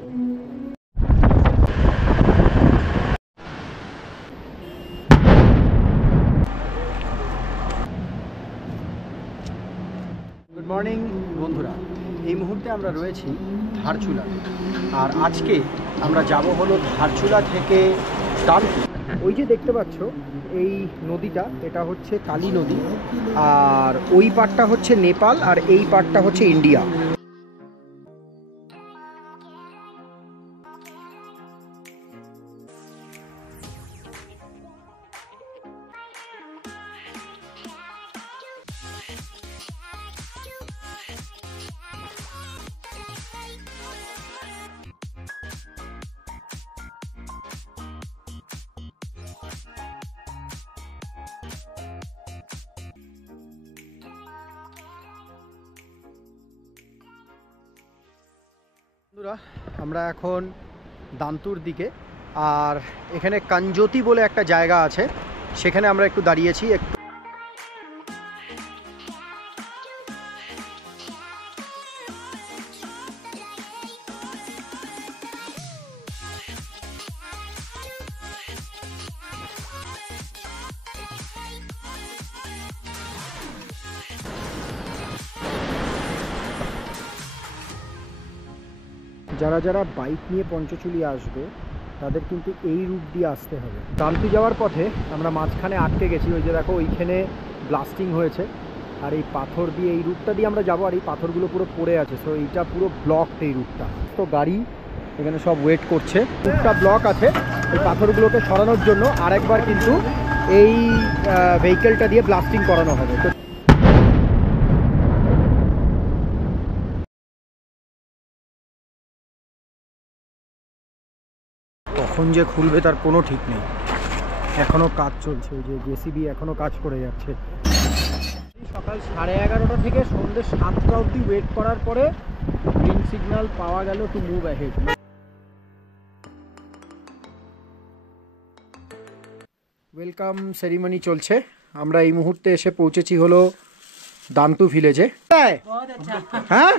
Good morning বন্ধুরা, এই মুহূর্তে আমরা রয়েছি ধারচুলা। আর আজকে আমরা যাব হলো ধারচুলা থেকে দান্তু। ওই যে দেখতে পাচ্ছ এই নদীটা, এটা হচ্ছে কালী নদী, আর ওই পাড়টা হচ্ছে নেপাল আর এই পাড়টা হচ্ছে ইন্ডিয়া। বন্ধুরা, আমরা এখন দান্তুর দিকে, আর এখানে কাঞ্জতি বলে একটা জায়গা আছে, সেখানে আমরা একটু দাঁড়িয়েছি। যারা যারা বাইক নিয়ে পঞ্চচুলি আসবে তাদের কিন্তু এই রুট দিয়ে আসতে হবে। দান্তু যাওয়ার পথে আমরা মাঝখানে আটকে গেছি, ওই যে দেখো ওইখানে ব্লাস্টিং হয়েছে, আর এই পাথর দিয়ে এই রুটটা দিয়ে আমরা যাবো, আর এই পাথরগুলো পুরো পড়ে আছে, সো এইটা পুরো ব্লকড এই রুটটা। তো গাড়ি এখানে সব ওয়েট করছে, রুটটা ব্লক আছে, এই পাথরগুলোকে সরানোর জন্য আরেকবার কিন্তু এই ভেহিকেলটা দিয়ে ব্লাস্টিং করানো হবে। তো কখন যে খুলবে তার কোনো ঠিক নেই, এখনো কাজ চলছে, যে জেসিবি এখনো কাজ করে যাচ্ছে। সকাল 11:30 থেকে সন্ধ্যে 7টা অবধি ওয়েট করার পরে গ্রিন সিগন্যাল পাওয়া গেল to move ahead. Welcome ceremony চলছে, আমরা এই মুহূর্তে এসে পৌঁছেছি হলো दांतू ভিলেজে। হ্যাঁ,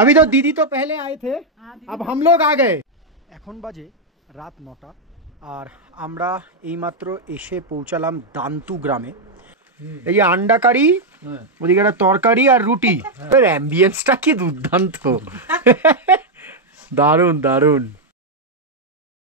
अभी तो दीदी तो पहले आए थे, अब हम लोग आ गए। এখন বাজে রাত 9টা, আর আমরা এইমাত্র এসে পৌঁছালাম দান্তু গ্রামে। এই যে আন্ডা কারি, ওদিকে একটা তরকারি আর রুটি, অ্যাম্বিয়েন্সটা কি দুর্দান্ত, দারুণ দারুণ।